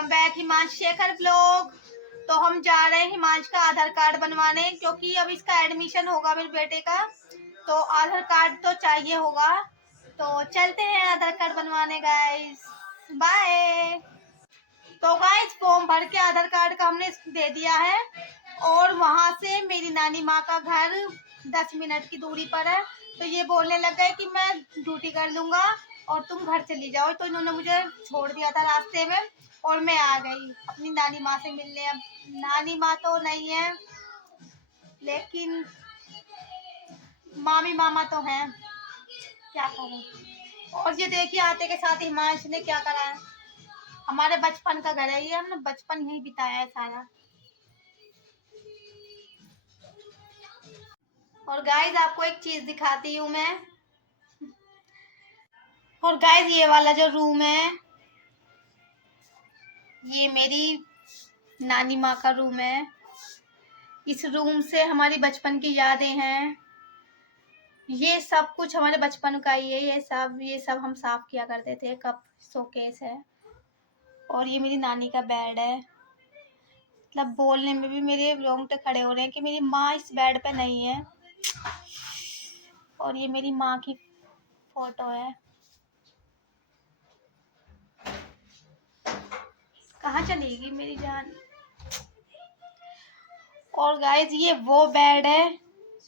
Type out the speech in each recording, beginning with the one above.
Welcome back Himansh Shekhar blog. तो हम जा रहे हैं हिमांश का आधार कार्ड बनवाने, क्योंकि अब इसका एडमिशन होगा मेरे बेटे का, तो आधार कार्ड तो चाहिए होगा। तो चलते हैं आधार कार्ड बनवाने गाइस, बाय। तो गाइस फॉर्म भर के आधार कार्ड का हमने दे दिया है, और वहां से मेरी नानी माँ का घर 10 मिनट की दूरी पर है। तो ये बोलने लग गए कि मैं ड्यूटी कर लूंगा और तुम घर चली जाओ, तो इन्होंने मुझे छोड़ दिया था रास्ते में और मैं आ गई अपनी नानी माँ से मिलने। अब नानी माँ तो नहीं है, लेकिन मामी मामा तो हैं, क्या करें। और ये देखिए आते के साथ हिमांश ने क्या करा है। हमारे बचपन का घर है ये, हमने बचपन यही बिताया है सारा। और गाइस आपको एक चीज दिखाती हूँ मैं। और गाइस ये वाला जो रूम है, ये मेरी नानी माँ का रूम है। इस रूम से हमारी बचपन की यादें हैं। ये सब कुछ हमारे बचपन का ही है। ये सब हम साफ किया करते थे। कप शोकेस है, और ये मेरी नानी का बेड है। मतलब बोलने में भी मेरे रोंगटे खड़े हो रहे हैं कि मेरी माँ इस बेड पे नहीं है। और ये मेरी माँ की फोटो है। कहाँ चलेगी मेरी जान। और गाइस ये वो बेड है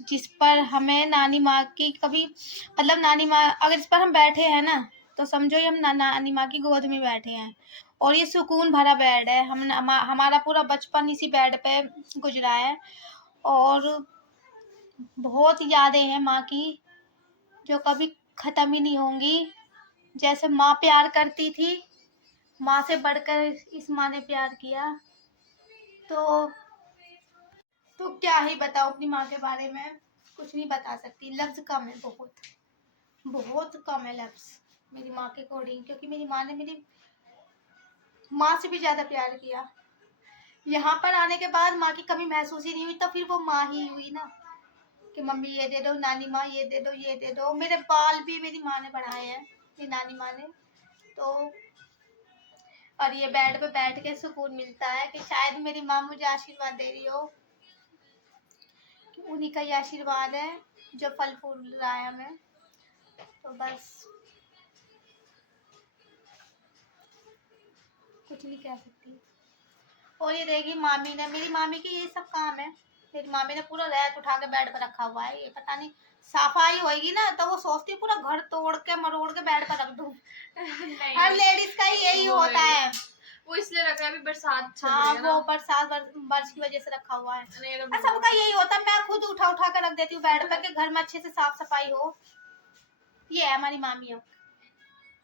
जिस पर हमें नानी माँ की कभी, मतलब नानी माँ अगर इस पर हम बैठे हैं ना, तो समझो ये हम नानी माँ की गोद में बैठे हैं। और ये सुकून भरा बेड है। हमारा पूरा बचपन इसी बेड पे गुजरा है। और बहुत यादें हैं माँ की, जो कभी खत्म ही नहीं होंगी। जैसे माँ प्यार करती थी, माँ से बढ़कर इस माँ ने प्यार किया। तो क्या ही बताऊं अपनी माँ के बारे में, कुछ नहीं बता सकती। लफ्ज कम है, बहुत बहुत कम है लफ्ज मेरी माँ के अकॉर्डिंग, क्योंकि मेरी माँ ने मेरी माँ से भी ज्यादा प्यार किया। यहाँ पर आने के बाद माँ की कमी महसूस ही नहीं हुई, तो फिर वो माँ ही हुई ना, कि मम्मी ये दे दो, नानी माँ ये दे दो, ये दे दो। मेरे बाल भी मेरी माँ ने बढ़ाए हैं, मेरी नानी माँ ने। तो और ये बेड पे बैठ के सुकून मिलता है कि शायद मेरी माँ मुझे आशीर्वाद दे रही हो। उन्हीं का ये आशीर्वाद है जो फल फूल रहा है हमें। तो बस कुछ नहीं कह सकती। और ये देखिए मामी ने, मेरी मामी की ये सब काम है। मेरी मामी ने पूरा रैक उठा के बेड पर रखा हुआ है। ये पता नहीं सफाई होएगी ना, तो वो सोचती है पूरा घर तोड़ के मरोड़ के बेड पर रख दूं। हर लेडीज का ही यही होता है। वो इसलिए रखा है, अभी बरसात चल हाँ, रही है ना। वो बरसात बारिश की वजह से रखा हुआ है। सबका यही होता है। मैं खुद उठा उठा कर रख देती हूँ बेड पर कि घर में अच्छे से साफ सफाई हो। ये है हमारी मामी।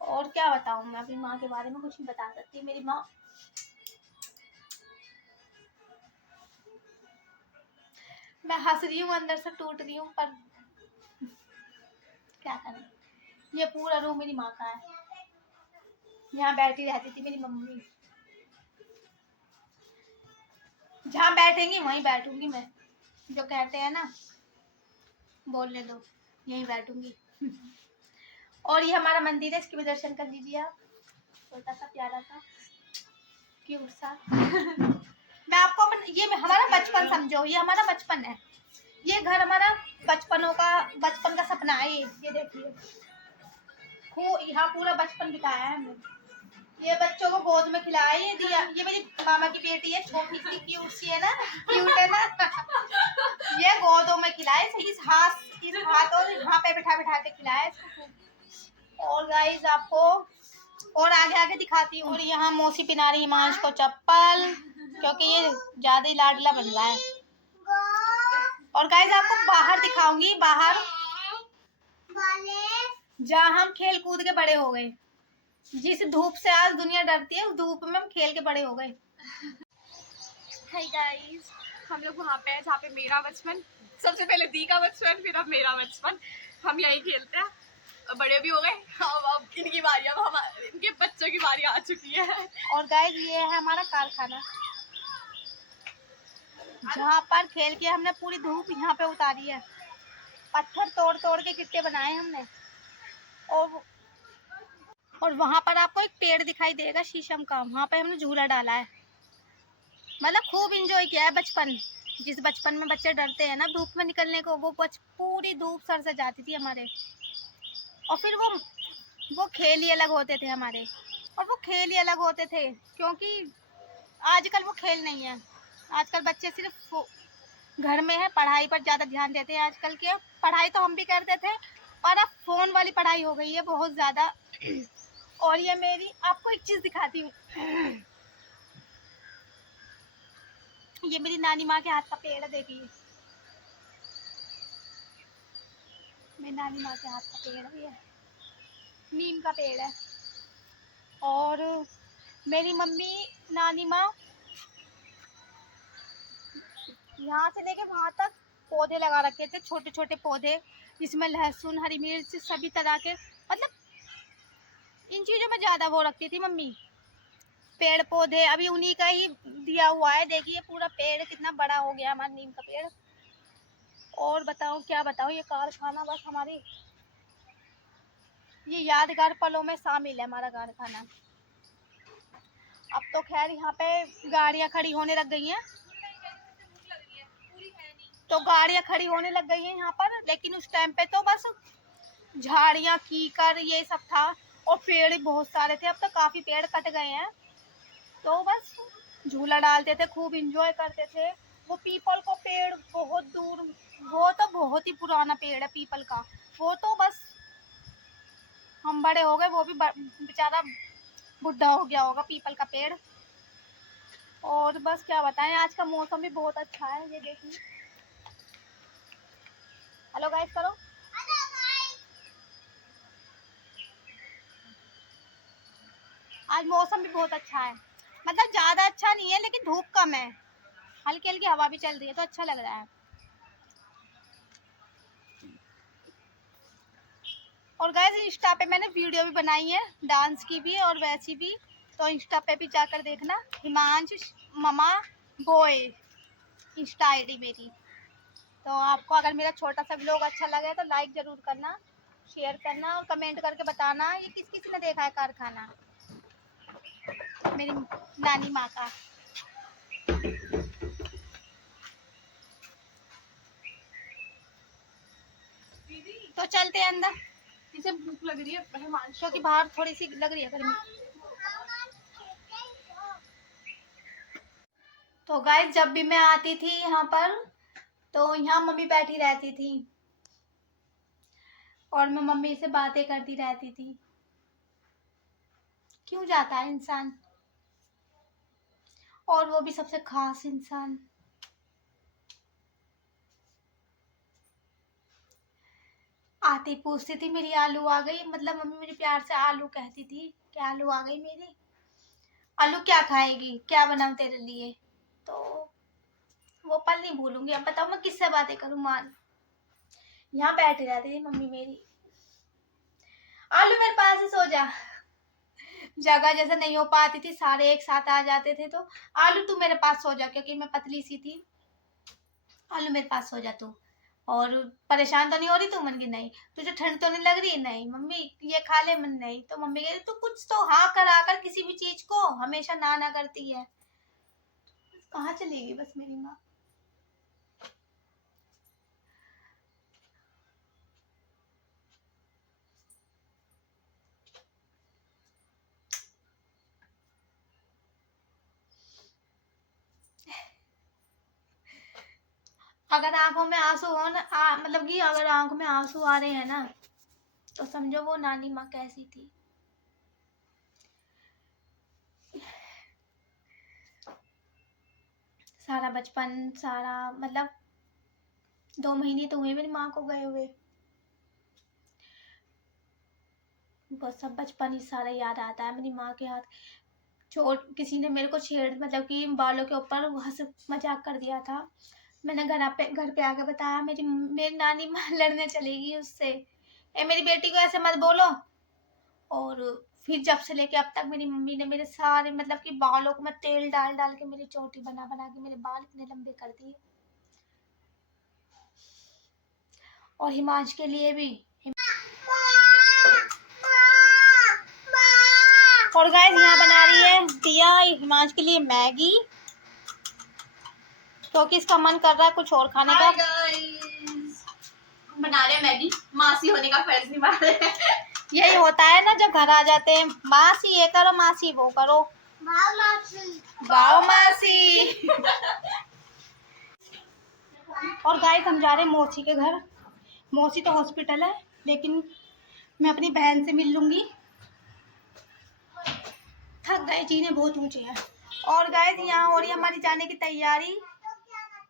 और क्या बताऊं, मैं अपनी माँ के बारे में कुछ नहीं बता सकती। मेरी माँ, मैं हंस रही हूँ अंदर से टूट रही हूँ, पर क्या करें। ये पूरा रूम मेरी माँ का है। यहाँ बैठी रहती थी मेरी मम्मी। जहाँ बैठेंगी वहीं बैठूंगी मैं। जो कहते हैं ना, बोलने दो, यहीं बैठूंगी। और ये हमारा मंदिर है, इसके भी दर्शन कर लीजिए आप। छोटा सा प्यारा सा क्यूट सा। मैं आपको ये हमारा बचपन समझो, ये हमारा बचपन है। ये घर हमारा बचपन का सपना है। ये देखिए यहाँ पूरा बचपन बिताया है हमने। ये बच्चों को गोद में खिलाया, ये दिया। ये मेरी मामा की बेटी है, छोटी सी क्यूट सी है ना, क्यूट है ना। ये गोदों में खिलाए, इस हाथ और यहाँ पे बिठा बिठा के खिलाया इसको। और गाइस आपको और आगे आगे दिखाती हूँ। और यहाँ मौसी पिना रही हिमांश को चप्पल, क्योंकि ये ज्यादा ही लाडला बन रहा है। और गाइस आपको बाहर दिखाऊंगी, बाहर जहाँ हम खेल कूद के बड़े हो गए। जिस धूप से आज दुनिया डरती है, उस धूप में हम खेल के बड़े हो गए। हाय गाइस, हम लोग वहाँ पे हैं जहाँ पे मेरा बचपन, सबसे पहले दी का बचपन, फिर अब मेरा बचपन। हम यही खेलते हैं, बड़े भी हो गए। अब इनकी बारी, अब इनके बच्चों की बारी आ चुकी है। और गाइस ये है हमारा कारखाना, जहाँ पर खेल के हमने पूरी धूप यहाँ पे उतारी है। पत्थर तोड़ तोड़ के गिट्टे बनाए हमने। और और वहाँ पर आपको एक पेड़ दिखाई देगा शीशम का, वहाँ पे हमने झूला डाला है। मतलब खूब इंजॉय किया है बचपन। जिस बचपन में बच्चे डरते हैं ना धूप में निकलने को, वो पूरी धूप सर से जाती थी हमारे। और फिर वो खेल ही अलग होते थे हमारे, और वो खेल ही अलग होते थे, क्योंकि आजकल वो खेल नहीं है। आजकल बच्चे सिर्फ घर में है, पढ़ाई पर ज़्यादा ध्यान देते हैं आजकल के। पढ़ाई तो हम भी करते थे, और अब फ़ोन वाली पढ़ाई हो गई है बहुत ज़्यादा। और ये मेरी आपको एक चीज़ दिखाती हूँ। ये मेरी नानी माँ के हाथ का पेड़ है, देखिए। मेरी नानी माँ के हाथ का पेड़ है, ये नीम का पेड़ है। और मेरी मम्मी नानी माँ यहाँ से लेके वहाँ तक पौधे लगा रखे थे, छोटे छोटे पौधे, जिसमें लहसुन, हरी मिर्च, सभी तरह के, मतलब इन चीज़ों में ज़्यादा वो रखती थी मम्मी। पेड़ पौधे अभी उन्हीं का ही दिया हुआ है, देखिए पूरा पेड़ कितना बड़ा हो गया हमारा नीम का पेड़। और बताऊँ क्या बताऊँ, ये कारखाना बस हमारी ये यादगार पलों में शामिल है, हमारा कारखाना। अब तो खैर यहाँ पे गाड़ियाँ खड़ी होने लग गई हैं, तो गाड़ियाँ खड़ी होने लग गई हैं यहाँ पर, लेकिन उस टाइम पे तो बस झाड़ियाँ कीकर ये सब था, और पेड़ बहुत सारे थे। अब तो काफ़ी पेड़ कट गए हैं, तो बस झूला डालते थे, खूब इंजॉय करते थे। वो पीपल को पेड़ बहुत दूर, वो तो बहुत ही पुराना पेड़ है पीपल का। वो तो बस हम बड़े हो गए, वो भी बेचारा बुढ़ा हो गया होगा पीपल का पेड़। और बस क्या बताएं, आज का मौसम भी बहुत अच्छा है, ये देखिए। हेलो गाइस करो। आज मौसम भी बहुत अच्छा है, मतलब ज़्यादा अच्छा नहीं है, लेकिन धूप कम है, हल्की हल्की हवा भी चल रही है, तो अच्छा लग रहा है। और गाइस इंस्टा पे मैंने वीडियो भी बनाई है, डांस की भी और वैसी भी, तो इंस्टा पे भी जाकर देखना, Himansh mama boy Insta ID मेरी। तो आपको अगर मेरा छोटा सा व्लॉग अच्छा लगे तो लाइक ज़रूर करना, शेयर करना, और कमेंट करके बताना ये किस किस ने देखा है कारखाना मेरी नानी माँ का। तो चलते हैं अंदर, इसे भूख लग रही है हिमांशु क्योंकि बाहर थोड़ी सी लग रही है गर्मी। तो गाइस जब भी मैं आती थी यहाँ पर, तो यहाँ मम्मी बैठी रहती थी, और मैं मम्मी से बातें करती रहती थी। क्यों जाता है इंसान, और वो भी सबसे खास इंसान। आती पूछती थी मेरी आलू आ गई, मतलब मम्मी मेरी प्यार से आलू कहती थी कि आलू आ गई मेरी, आलू क्या खाएगी, क्या बनाऊं तेरे लिए। तो वो पल नहीं भूलूंगी। अब बताओ मैं किससे बातें करूं, मान यहाँ बैठी रहती थी मम्मी मेरी, आलू मेरे पास ही सो जा। जगह जैसे नहीं हो पाती थी, सारे एक साथ आ जाते थे, तो आलू तू मेरे पास सो जा, क्योंकि मैं पतली सी थी। आलू मेरे पास सो जा तू, और परेशान तो नहीं हो रही तू। मन की नहीं, तुझे ठंड तो नहीं लग रही, नहीं मम्मी ये खा ले, मन नहीं। तो मम्मी कह रही तू कुछ तो हाँ कर आकर, किसी भी चीज को हमेशा ना ना करती है। कहाँ चलेगी बस मेरी माँ। अगर आंखों में आंसू हो ना, मतलब कि अगर आंखों में आंसू आ रहे हैं ना, तो समझो वो नानी माँ कैसी थी। सारा बचपन, सारा मतलब 2 महीने तो हुए मेरी माँ को गए हुए, वो सब बचपन ही सारा याद आता है। मेरी माँ के हाथ, चोट किसी ने मेरे को छेड़, मतलब कि बालों के ऊपर हंस मजाक कर दिया था। मैंने घर पे आके बताया, मेरी मेरी नानी माँ लड़ने चलेगी उससे, ए मेरी बेटी को ऐसे मत बोलो। और फिर जब से लेके अब तक मेरी मम्मी ने मेरे सारे, मतलब कि बालों को मैं तेल डाल डाल के मेरी चोटी बना बना के मेरे बाल इतने लंबे कर दिए। और हिमांश के लिए भी, और गाइस यहाँ बना रही है दिया हिमांश के लिए मैगी, क्योंकि इसका मन कर रहा है कुछ और खाने का। बना रहे हैं मैगी, मासी होने का फर्ज निभा रहे हैं। यही होता है ना जब घर आ जाते हैं, मासी ये करो मासी वो करो। वाओ मासी। और गाइस हम जा रहे हैं मौसी के घर। मौसी तो हॉस्पिटल है, लेकिन मैं अपनी बहन से मिल लूंगी। थक गए, जीने बहुत ऊंचे हैं। और गाइस यहाँ हो रही है हमारी जाने की तैयारी,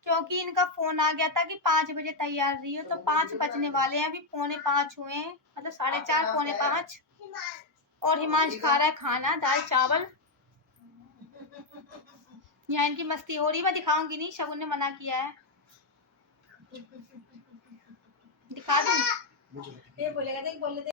क्योंकि इनका फोन आ गया था कि 5 बजे तैयार रही हो, तो 5 बजने वाले हैं, अभी 4:45 हुए हैं, मतलब 4:30 4:45। और हिमांश खा रहा है खाना, दाल चावल। यहाँ इनकी मस्ती हो रही, मैं दिखाऊंगी नहीं, शगुन ने मना किया है। दिखा दूं? ये बोलेगा, देख बोले दे।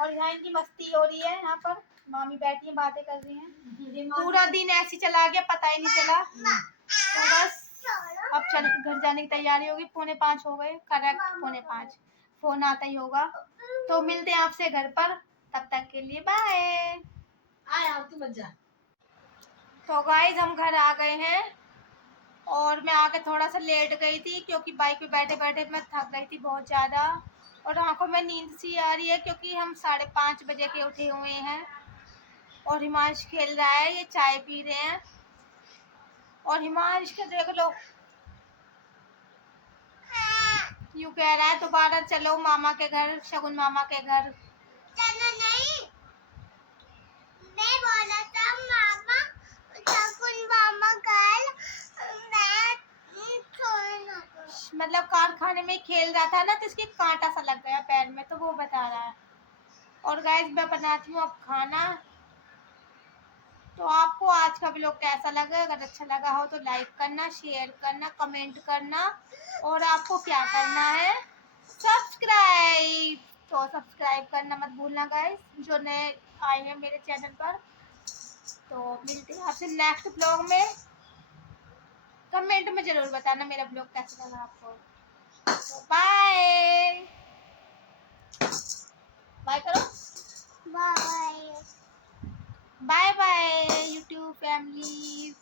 और यहाँ इनकी मस्ती हो रही है, यहाँ पर मामी बैठी है, बातें कर रही हैं। पूरा दिन ऐसे चला गया, पता ही नहीं चला। तो बस अब चल घर जाने की तैयारी होगी, 4:45 हो गए, करेक्ट 4:45। फोन आता ही होगा, तो मिलते हैं आपसे घर पर, तब तक के लिए बाय। तो गाइस हम घर आ गए हैं, और मैं आके थोड़ा सा लेट गई थी, क्योंकि बाइक पे बैठे बैठे मैं थक गई थी बहुत ज़्यादा, और आंखों में नींद सी आ रही है, क्योंकि हम 5:30 बजे के उठे हुए हैं। और हिमांश खेल रहा है, ये चाय पी रहे हैं। और हिमांश के देख लो, यूँ कह रहा है दोबारा चलो मामा के घर, शगुन मामा के घर। चलो नहीं, मैं बोला था मामा शगुन मामा घर, मतलब कारखाने में खेल रहा था ना, तो इसके कांटा सा लग गया पैर में, तो वो बता रहा है। और गाइस मैं बनाती हूँ अब खाना। तो आपको आज का व्लॉग कैसा लगा? अगर अच्छा लगा हो तो लाइक करना, शेयर करना, कमेंट करना, और आपको क्या करना है, सब्सक्राइब। तो सब्सक्राइब करना मत भूलना गाइस, जो नए आए हैं मेरे चैनल पर। तो मिलते हैं आपसे नेक्स्ट व्लॉग में। कमेंट में जरूर बताना मेरा व्लॉग कैसा लगा आपको। तो बाय बाय करो, bye bye bye YouTube family.